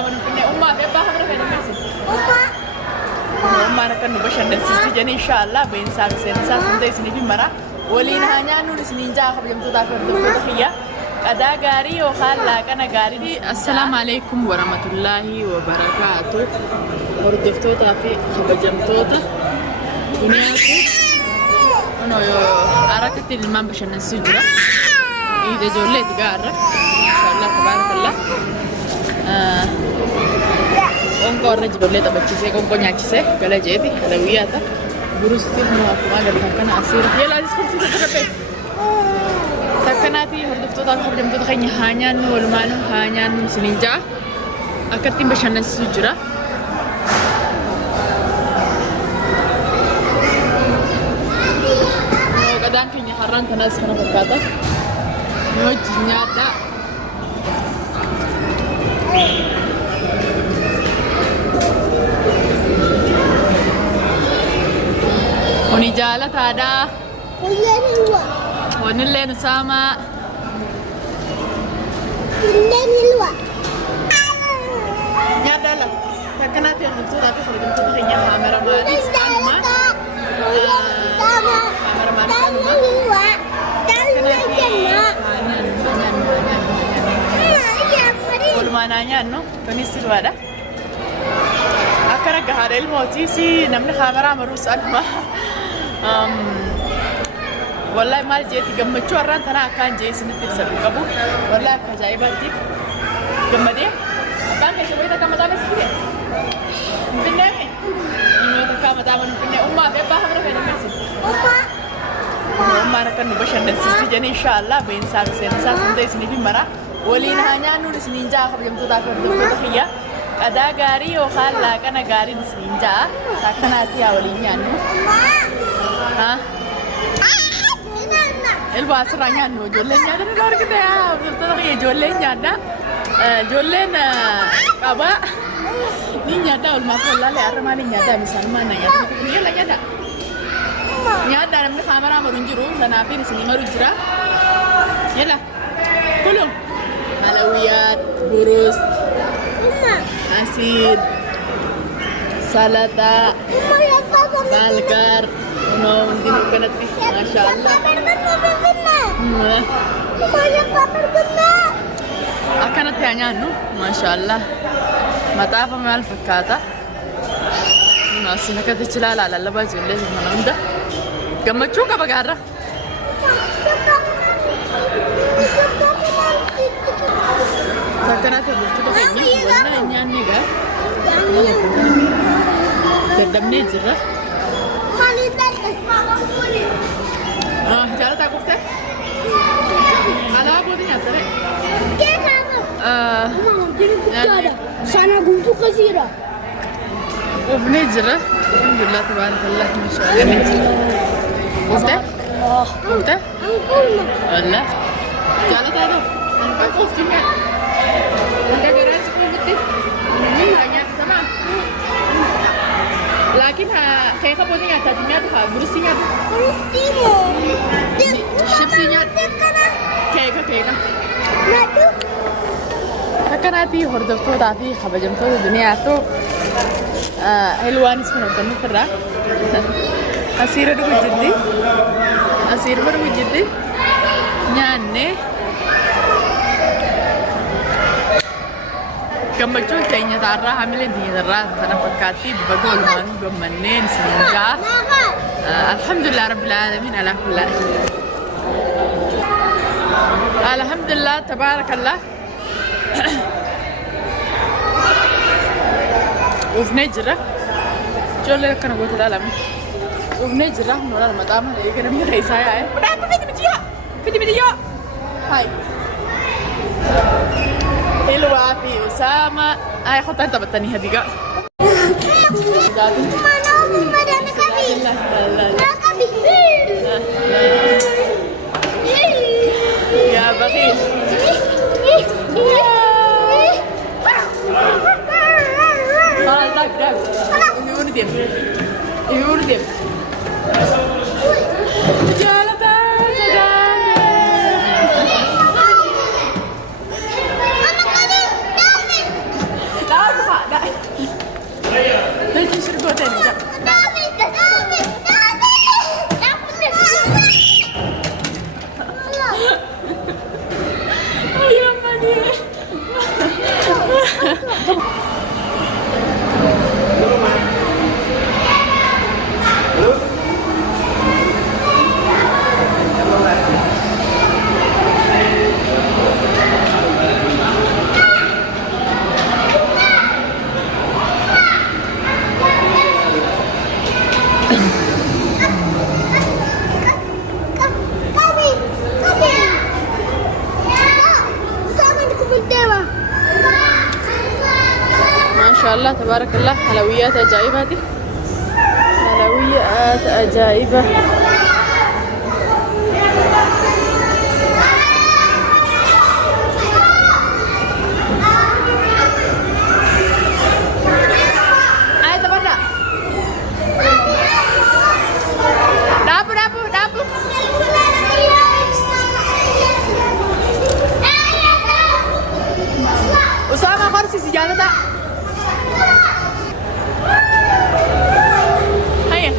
مدام نفني أمة بيبا خبرة في المسجد أمة أنا كنا بشر نسيت جاني إن شاء الله بين ساعة ساعة سندي سني في مرة ولين هنيا نور سنين جا خبر يوم تدافع الدكتور ada gari o khalla kana gari assalamu alaikum wa rahmatullahi wa barakatuh hordoftoota fi kabajamtoota duniyaatu ono yo arakati ilmaan bashannansiisu jira ida ijoolleeti gaarra inshallah tabarakallah onko warra ijoollee taphachiisee onko nyaachisee gala jeeti halawiyyaata burusti nu akkuma agartan kana asiira yeelaanis kursiisa jirabe takkanati hordoftoota kabajamtoota keenya haa nyaannu walumaanu haa nyaannu isiniin ja'a akkattiin bashannansiisu jira gadaan keenya har'aan kanaas kana fakkaata nu wajjin nyaadha kuni jaalataadha ونلين نسامة نلين الوا يا دالا تكنات يا دكتور أبي خلي دكتور خيّا كاميرا مالي سامة كاميرا مالي سامة كل ما نانيا إنه كنيسة الوادا أكره جهاد الموتي سي نمني كاميرا مروس ألما والله ما جيتي قمتشو الران ترى كان جاي سنتي بسبب قبو والله كجايباتي قمدي أبان كيف سويت كم دام سكري بنامي إنه كم دام بنامي أمة بيبا خبرة في المسجد أمة أنا كنا بشر نسيت جاني إن شاء الله بين ساعة سندي سني في مرة ولين هنيا نور سنين جا خبر يوم تدافع الدكتور خيّا ada gari o khalla kana gari sinin ja sakanati awalin yanu ha الباسرة نيانو جولين نيادا نور كده يا بتطلعي جولين نيادا جولين كابا ني نيادا والمفروض لا لا أرماني نيادا مثال ما نيادا يلا نيادا نيادا نمني خامرا مرونجرو لنافي نسني مرونجرا يلا كلهم حلويات بروس عصير سلطة بلغر ونوندين كانت ما شاء الله أكنت يعني أنو ما شاء الله مطافة مع الفكاتة ناس نكتة تشلال على اللباس اللي من عنده كم تشوكا بقارة فكرت بقول تقولي ولا يعني جا تدمني جرا جالس تقول تة على أبودي ناتره كيف هذا سانا قوتو كثيرة وبنجرة الحمد لله تبارك الله ما شاء الله قلت قلت ولا جالس هذا أنا قلت كم أنت جالس قلت هنيا تمام لكن كيف أبودي ناتجمع تها بروسينيا شيبسينيا كيكا أكناتي هردفتوتا في خبجمتوتا الدنيا تو هلوان اسمه تنو كرا أسير دو بجدي أسير برو بجدي نيانة كمبتشون كينيا تارا حاملين دي تارا أنا فكرتي بقول مانو بمنين سنجا الحمد لله رب العالمين على كل الحمد لله تبارك الله وفنجرة جولة كنا قلت لا لامي وفنجرة نورا المطعم هذا كنا من رئيسها يا بدأت في دي هاي حلوة في أسامة هاي خطة أنت بتاني هديقة يا بخيل خلاص داك يقول ديم جالتا شاء الله تبارك الله. حلويات عجائبة دي، حلويات عجائبة. أسامة خرسي سجادة. هيا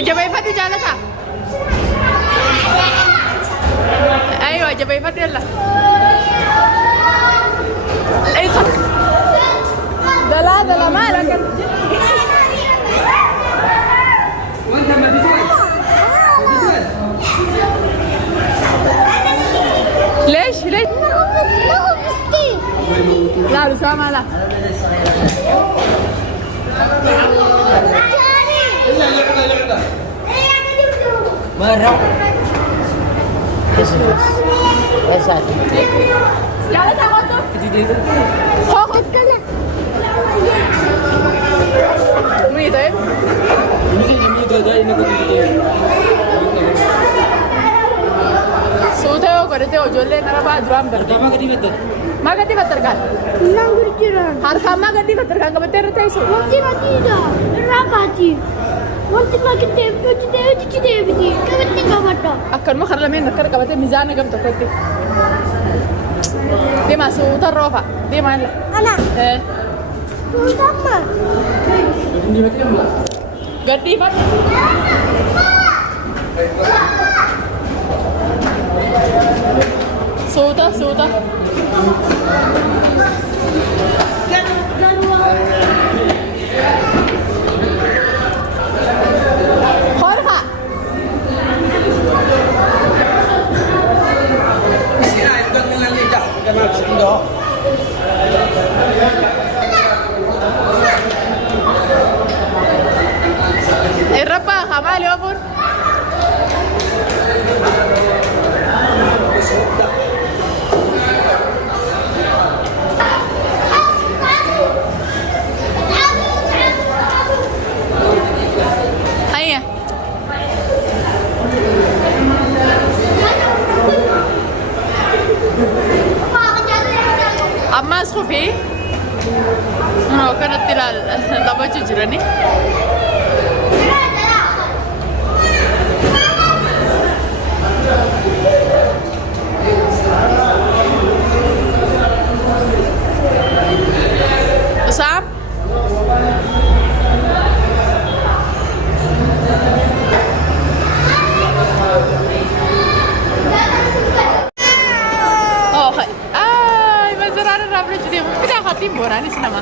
جبايفة دي جالتها. أيوة جبايفة دي يلا. دلا ما لك. وانت ما تدور. ليش؟ لا أسامة لا. لعبة مرة. Sudah kau dah jual nara bah drum berarti. Ma gadi better kan? Langur jiran. Harga ma gadi better kan? Kau better tak isu? Waktu dah. Rapati. Waktu lagi devi. Kau betul kau betul. Akan ma kharla main nakar kau better mizan agam tak betul. Dia masuk utar rofa. Dia mana? Anak. Sama. Gadi pak. Sudah. Jorge. الربا خمال يوفر. هيا أما أسخفي أنا كانت تلال لبجة جراني أسام Kita khatim borani sinama.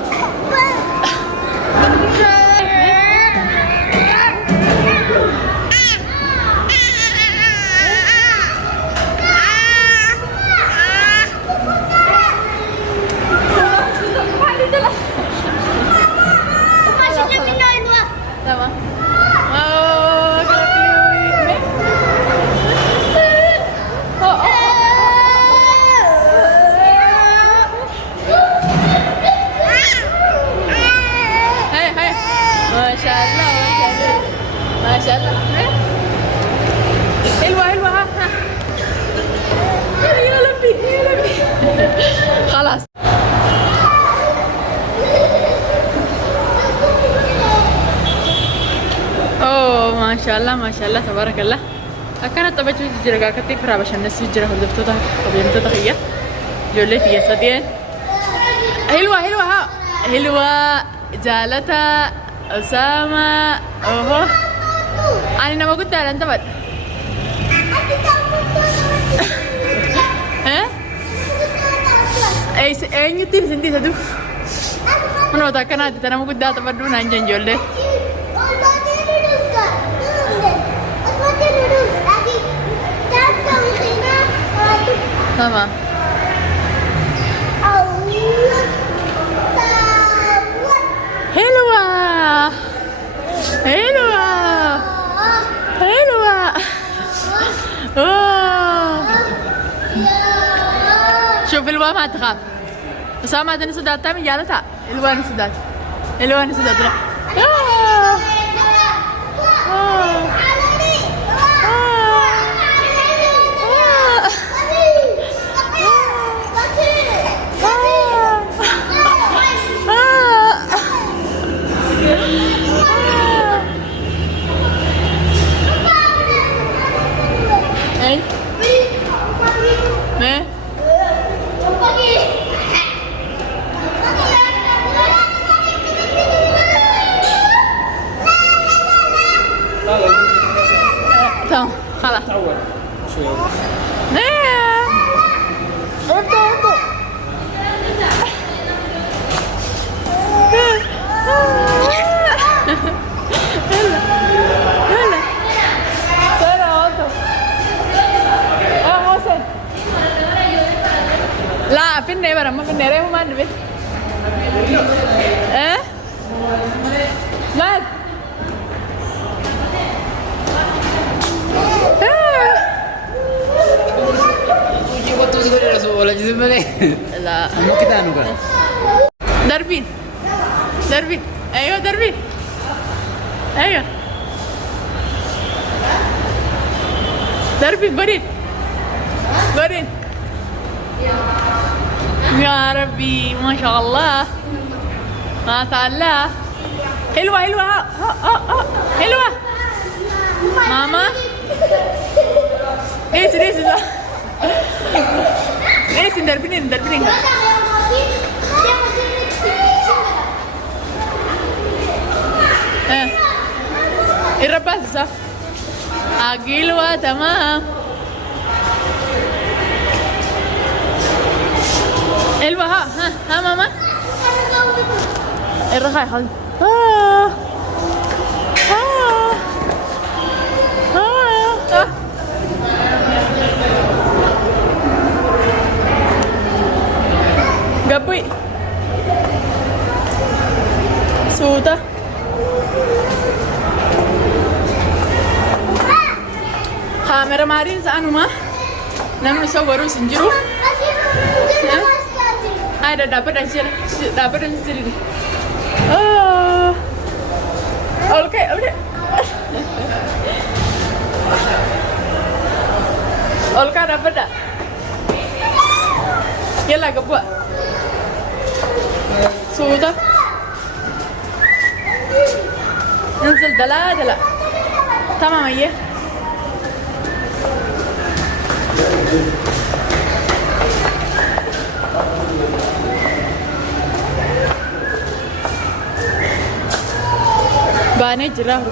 ما شاء الله حلوة ها يا لبي خلاص اوه ما شاء الله تبارك الله كانت طبعا تجرى كتير فرا باش الناس يجرى هدفتها قبل هي جولتي يا صديق حلوة جالتها أسامة أوه أنا نما قلت على أنت بعد ها أي نيوتي سنتي سدو أنا وتاكنا هذا أنا ما قلت على تبدو نانجن جولة تمام حلوة اوه إلوا ما تخاف أسامة أنا سدات تامي جالتها إلوا أنا سدات إلوا أنا سدات تمام خلاص تعود شوي. لا في النيبر ما في النيبر ما نبي ما Waktu sudah Rasulullah jadi mana? لا Mau kita anu kan? دربين دربين ايوه دربين ايوه دربين برين برين يا ربي ما شاء الله ما شاء الله حلوة حلوة حلوة ماما ايش ايش ايش دربين دربين الرباس صح حلوة تمام حلوة ها ماما الرخاء خالد قبي سودة كاميرا مارين سانوما نحن نصوروا سنجرو ada dapat aja sini oke Olka dapat dah يلا قبوة سودة ننزل دلا تمام ايه بانه جرا